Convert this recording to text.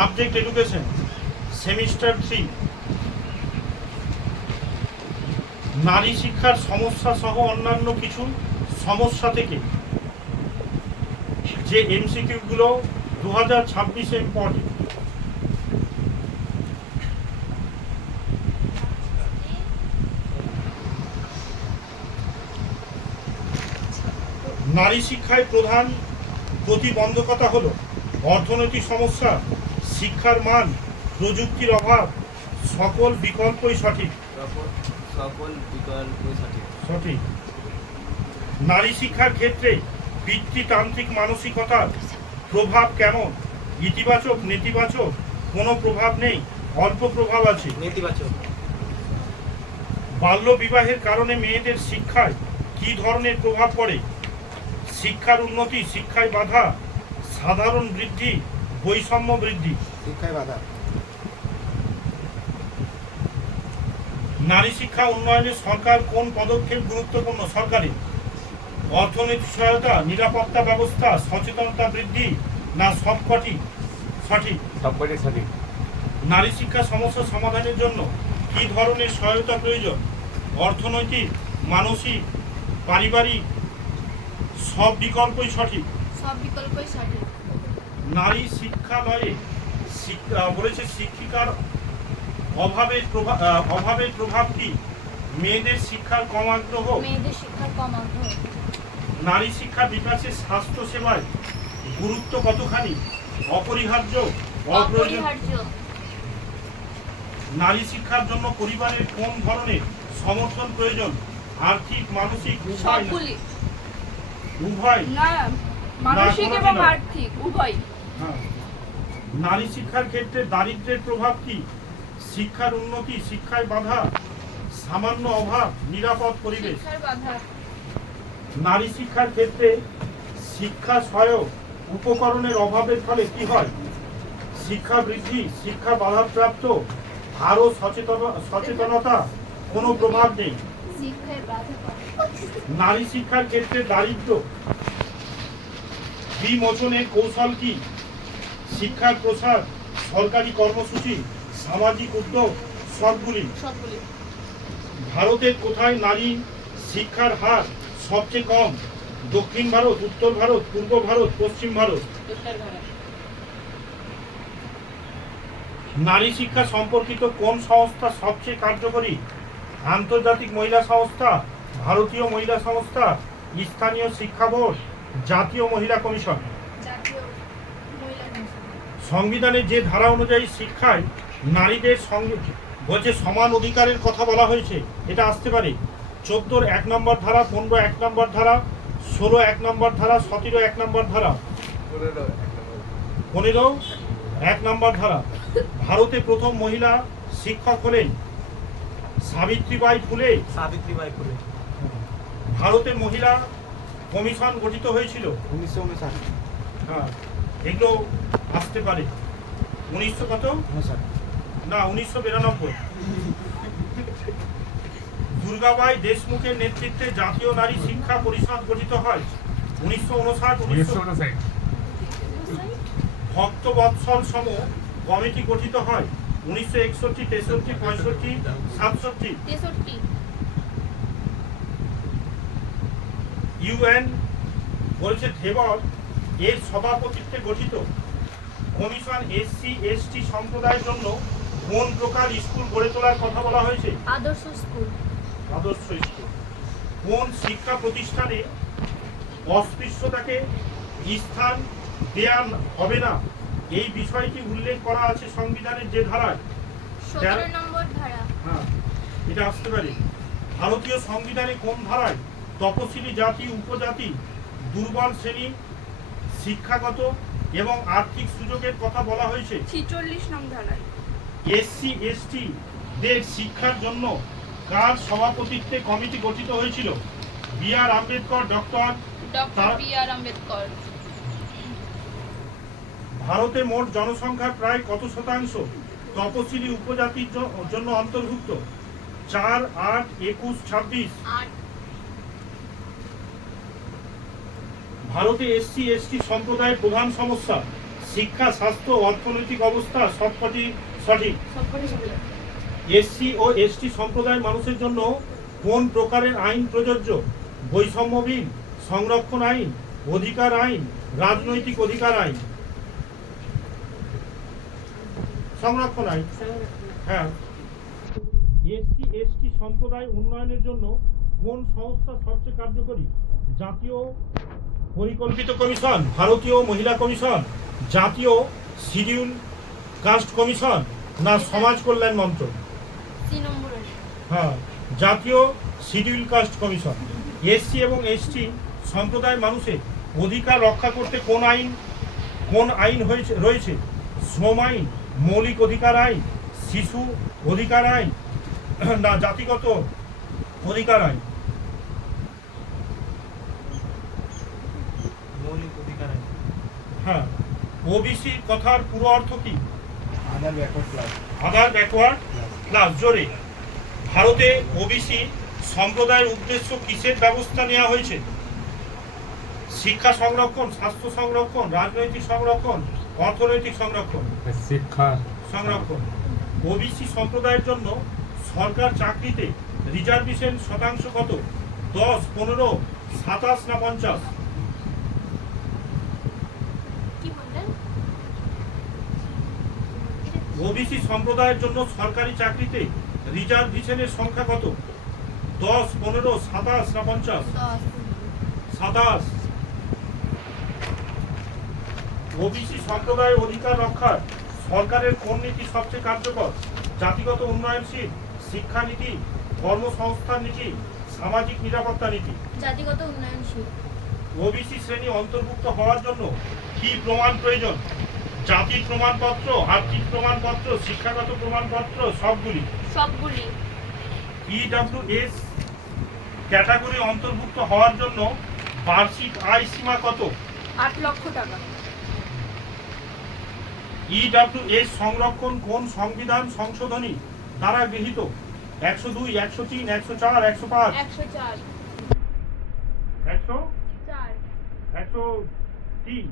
Subject education semester 3 নারী শিক্ষার সমস্যা সহ অন্যান্য কিছু সমস্যা থেকে যে এমসিকিউগুলো 2026-এ ইম্পর্টেন্ট। নারী শিক্ষায় প্রধান প্রতিবন্ধকতা হলো অর্থনৈতিক সমস্যা, শিক্ষার মান, প্রযুক্তির অভাব, সকল বিকল্পই সঠিক। সঠিক। নারী শিক্ষার ক্ষেত্রে পিতৃতান্ত্রিক মানসিকতার প্রভাব কেমন? ইতিবাচক, নেতিবাচক? কোনো প্রভাব নেই, অল্প প্রভাব আছে। নেতিবাচক। বাল্য বিবাহের কারণে মেয়েদের শিক্ষায় কী ধরনের প্রভাব পড়ে? শিক্ষার উন্নতি, শিক্ষায় বাধা, সাধারণ বৃদ্ধি, বৈষম্য বৃদ্ধি? শিক্ষায় বাধা। নারী শিক্ষা উন্নয়নে সরকার কোন পদক্ষেপ গুরুত্বপূর্ণ? সরকারি অর্থনৈতিক সহায়তা, নিরাপত্তা ব্যবস্থা, সচেতনতা বৃদ্ধি, না সবকটি? সঠিক। সবকটি সঠিক। নারী শিক্ষা সমস্যা সমাধানের জন্য কী ধরনের সহায়তা প্রয়োজন? অর্থনৈতিক, মানসিক, পারিবারিক? সব বিকল্পই সঠিক। সব বিকল্পই সঠিক। নারী শিক্ষালয়ে বলেছে শিক্ষিকার অভাবের প্রভাব কি? মেয়েদের শিক্ষার কম আগ্রহ? মেয়েদের শিক্ষার কম আগ্রহ। নারী শিক্ষা বিকাশে স্বাস্থ্য সেবায় গুরুত্ব কতখানি? অপরিহার্য, অপরিহার্য। নারী শিক্ষার জন্য পরিবারের কোন ধরনের সমর্থন প্রয়োজন? আর্থিক, মানসিক, উভয়? সবগুলি। উভয় না, মানসিক না, এবং না। আর্থিক উভয়। হ্যাঁ। নারী শিক্ষার ক্ষেত্রে দারিদ্র্যের প্রভাব কি? শিক্ষার উন্নতি, শিক্ষায় বাধা, সামান্য অভাব, নিরাপদ পরিবেশ? শিক্ষার বাধা। নারী শিক্ষার ক্ষেত্রে শিক্ষা সহায়ক উপকরণের অভাবের ফলে কি হয়? শিক্ষা বৃদ্ধি, শিক্ষা বাধাপ্রাপ্ত, আরও সচেতনতা? কোনো প্রভাব নেই। শিক্ষায় বাধা। নারী শিক্ষার ক্ষেত্রে দারিদ্র্য বিমোচনের কৌশল কি? শিক্ষার প্রসার, সরকারি কর্মসূচি, সামাজিক উদ্যোগ? সবগুলি। সবগুলি। ভারতের কোথায় নারী শিক্ষার হার সবচেয়ে কম? দক্ষিণ ভারত, উত্তর ভারত, পূর্ব ভারত, পশ্চিম ভারত? উত্তর ভারত। নারী শিক্ষা সম্পর্কিত কোন সংস্থা সবচেয়ে কার্যকরী? আন্তর্জাতিক মহিলা সংস্থা, ভারতীয় মহিলা সংস্থা, স্থানীয় শিক্ষা বোর্ড, জাতীয় মহিলা কমিশন? জাতীয় মহিলা কমিশন। সংবিধানের যে ধারা অনুযায়ী শিক্ষায় নারীদের সঙ্গে বলছে সমান অধিকারের কথা বলা হয়েছে, এটা আসতে পারে 14 1 নম্বর ধারা, 15 1 নম্বর ধারা, 16 1 নম্বর ধারা, 17 1 নম্বর ধারা, 15 1 নম্বর ধারা। ভারতে প্রথম মহিলা শিক্ষক হলেন সাবিত্রীবাই ফুলে। সাবিত্রীবাই ফুলে। ভারতে মহিলা কমিশন গঠিত হয়েছিল 1959। হ্যাঁ, এগুলো আসতে পারে 1900 কত না 1992। দুর্গাবাই দেশমুখের নেতৃত্বে জাতীয় নারী শিক্ষা পরিষদ গঠিত হয় 1959। ভক্তবৎসল সম কমিটি গঠিত হয় 1961, 63, 65, 67। 63। ইউএন বলছে ধেবর এর সভাপতিত্বে গঠিত কমিশন এসসি এসটি সম্প্রদায়ের জন্য কোন প্রকার স্কুল গড়ে তোলার কথা বলা হয়েছে? আদর্শ স্কুল। আদর্শ স্কুল। কোন শিক্ষা প্রতিষ্ঠানে অস্পৃশ্যতাকে স্থান দেয়া হবে না এই বিষয়টি উল্লেখ করা আছে সংবিধানের যে ধারায়? 17 নম্বর ধারা। হ্যাঁ, এটা আসতে পারে। ভারতীয় সংবিধানে কোন ধারায় তপশিলি জাতি, উপজাতি, দুর্বল শ্রেণী শিক্ষাগত এবং আর্থিক সুযোগের কথা বলা হয়েছে? 46 নং ধারায়। এসসি এসটি দের শিক্ষার জন্য কার সভাপতিত্বে কমিটি গঠিত হয়েছিল? বি আর আম্বেদকর, ডক্টর বি আর আম্বেদকর। ভারতে মোট জনসংখ্যার প্রায় কত শতাংশ তপশিলি উপজাতির জন্য অন্তর্ভুক্ত? 4, 8, 21, 26? ভারতে এসসি এসটি সম্প্রদায়ের প্রধান সমস্যা শিক্ষা, স্বাস্থ্য, অর্থনৈতিক অবস্থা সবকটি সঠিক। সবকটি সঠিক। এসসি ও এসটি সম্প্রদায়ের মানুষের জন্য কোন প্রকারের আইন প্রযোজ্য? বৈষম্য বিল, সংরক্ষণ আইন, অধিকার আইন, রাজনৈতিক অধিকার আইন। সংরক্ষণ আইন। হ্যাঁ। এসসি এসটি সম্প্রদায় উন্নয়নের জন্য কোন সংস্থা সবচেয়ে কার্যকরী? জাতীয় পরিকল্পিত কমিশন, ভারতীয় মহিলা কমিশন, জাতীয় শিডিউল কাস্ট কমিশন, না সমাজ কল্যাণ মন্ত্রক? 3 নম্বর। হ্যাঁ, জাতীয় শিডিউল কাস্ট কমিশন। এসসি এবং এসটি সম্প্রদায়ের মানুষের অধিকার রক্ষা করতে কোন আইন রয়েছে? শ্রম আইন, মৌলিক অধিকার আইন, শিশু অধিকার আইন, না জাতিগত অধিকার আইন? মৌলিক অধিকার আইন। হ্যাঁ। ওবিসি কথার পুরো অর্থ কি? আদার ব্যাকওয়ার্ড ক্লাস। আদার ব্যাকওয়ার্ড ক্লাস। জোরে। ভারতে ওবিসি সম্প্রদায়ের উদ্দেশ্য কিসের ব্যবস্থা নেওয়া হয়েছে? শিক্ষা সংরক্ষণ, স্বাস্থ্য সংরক্ষণ, রাজনৈতিক সংরক্ষণ, অর্থনৈতিক সংরক্ষণ? শিক্ষা সংরক্ষণ। ওবিসি সম্প্রদায়ের জন্য সরকার চাকরিতে রিজার্ভেশন শতাংশ কত? 10, 15, 27 না 50? কি বললেন? ওবিসি সম্প্রদায়ের জন্য সরকারি চাকরিতে রিজার্ভেশনের সংখ্যা কত? 10, 15, 27 না 50? 10। 27। ওবিসি সম্প্রদায়ের অধিকার রক্ষার সরকারের কোন নীতি সবচেয়ে কার্যকর? জাতিগত উন্নয়নশীল, শিক্ষানীতি, কর্মসংস্থান নীতি, সামাজিক নিরাপত্তা নীতি? জাতিগত উন্নয়নশীল। ওবিসি শ্রেণী অন্তর্ভুক্ত হওয়ার জন্য কি প্রমাণ প্রয়োজন? জাতির প্রমাণপত্র, আর্থিক প্রমাণপত্র, শিক্ষাগত প্রমাণপত্র, সবগুলি? সবগুলি। ইডব্লিউএস ক্যাটাগরি অন্তর্ভুক্ত হওয়ার জন্য বার্ষিক আয় সীমা কত? 8 লক্ষ টাকা। ইডব্লিউএস সংরক্ষণ কোন সংবিধান সংশোধনী দ্বারা গৃহীত? 102, 103, 104, 105? 104। 100, 4। 103।